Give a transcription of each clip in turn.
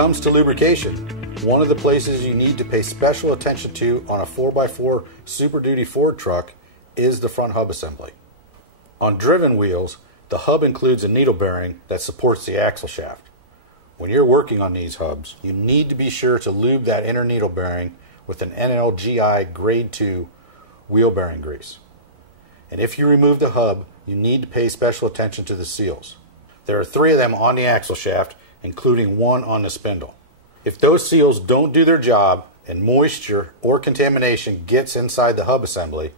comes to lubrication, one of the places you need to pay special attention to on a 4x4 Super Duty Ford truck is the front hub assembly. On driven wheels, the hub includes a needle bearing that supports the axle shaft. When you're working on these hubs, you need to be sure to lube that inner needle bearing with an NLGI Grade 2 wheel bearing grease. And if you remove the hub, you need to pay special attention to the seals. There are 3 of them on the axle shaft, including 1 on the spindle. If those seals don't do their job and moisture or contamination gets inside the hub assembly,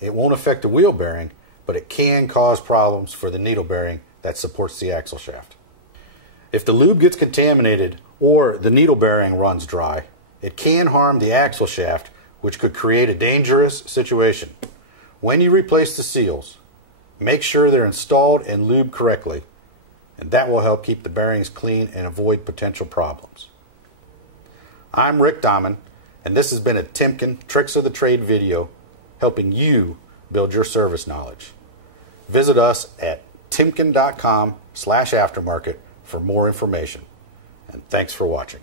it won't affect the wheel bearing, but it can cause problems for the needle bearing that supports the axle shaft. If the lube gets contaminated or the needle bearing runs dry, it can harm the axle shaft, which could create a dangerous situation. When you replace the seals, make sure they're installed and lubed correctly, and that will help keep the bearings clean and avoid potential problems. I'm Rick Dahman, and this has been a Timken Tricks of the Trade video helping you build your service knowledge. Visit us at timken.com/aftermarket for more information. And thanks for watching.